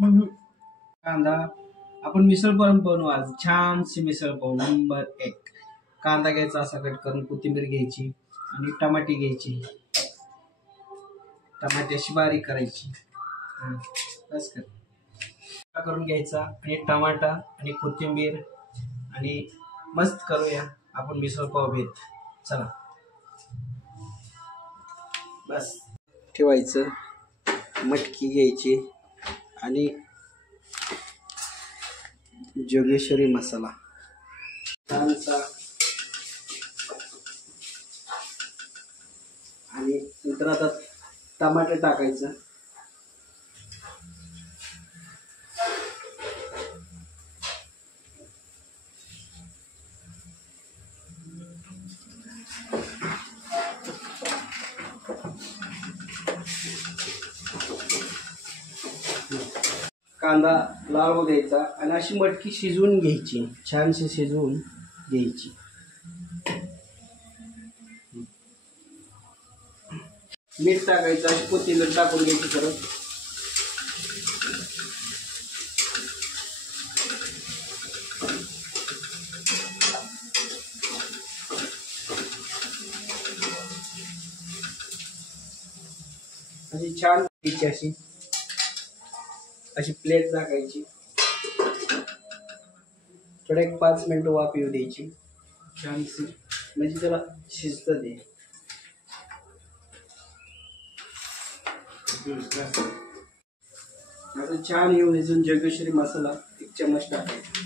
कांदा आपण मिसळ पाव बनवू आज, छानशी मिसळ पाव नंबर 1. कांदा घ्यायचा असा कट करून, कोथिंबीर घ्यायची आणि टमाटी घ्यायची, टमाटी अशी बारीक करायची, बस करून घ्यायचा आणि टमाटा आणि कोथिंबीर आणि मस्त करूया आपण मिसळ पाव भेट. चला बस ठेवायचं. मटकी घ्यायची आणि जोगेश्वरी मसाला छानसा, आणि नंतर आता टमाटे टाकायचं. कांदा लाल होऊ द्यायचा आणि अशी मटकी शिजवून घ्यायची, छानशी शिजवून घ्यायची. मीठ टाकायचं, अशी कोथिंबीर टाकून घ्यायची परत. अशी छान घ्यायची, अशी प्लेट टाकायची. थोडं एक 5 मिनिटं वाफ येऊ द्यायची छानशी, म्हणजे त्याला शिजतं ते. आता छान येऊन इथून जोगेश्वरी मसाला 1 चम्मच टाकायचा.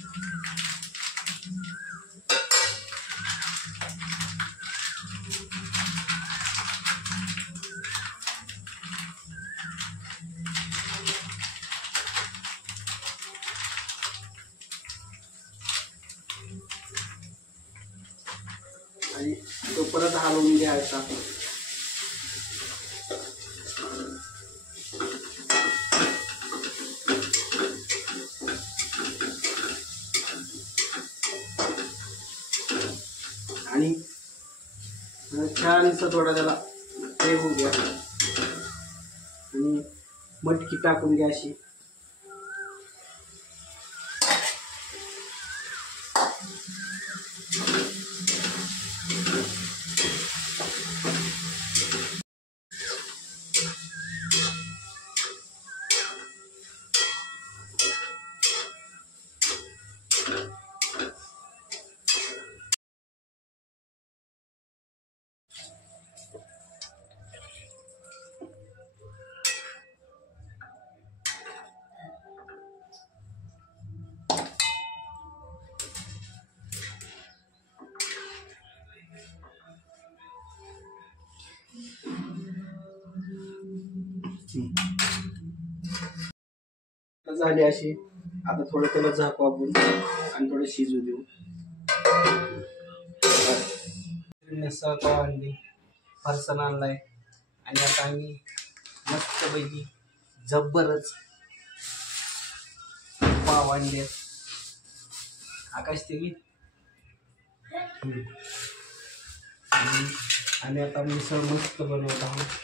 आणि तो परत हलवून घ्यायचा. आणि छान असं थोडा त्याला हे होऊ द्या आणि मटकी टाकून घ्या अशी. झाली अशी. आता थोडं त्याला झाकू आपण आणि थोडं शिजू देऊ. मिसळ पाव आणली, फरसाण आणलाय आणि आता आम्ही मस्तपैकी जबरच पाव आणले. आकाश ते आणि आता मिसळ मस्त बनवत आहोत.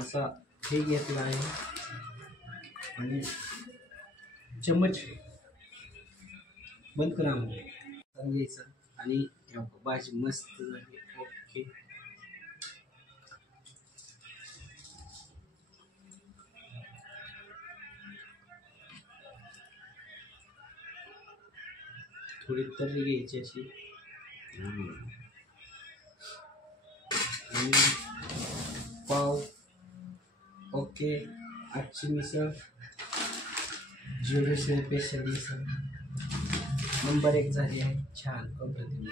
असा हे घेतला आहे आणि चम्मच बंद करा घ्यायचं आणि भाजी मस्त झाली. ओके, थोडी तरी घ्यायची अशी आणि पाव. ओके, आजची मिसळ जोगेश्वरी स्पेशल मिसळ नंबर 1 झाली आहे. छान, अप्रतिम.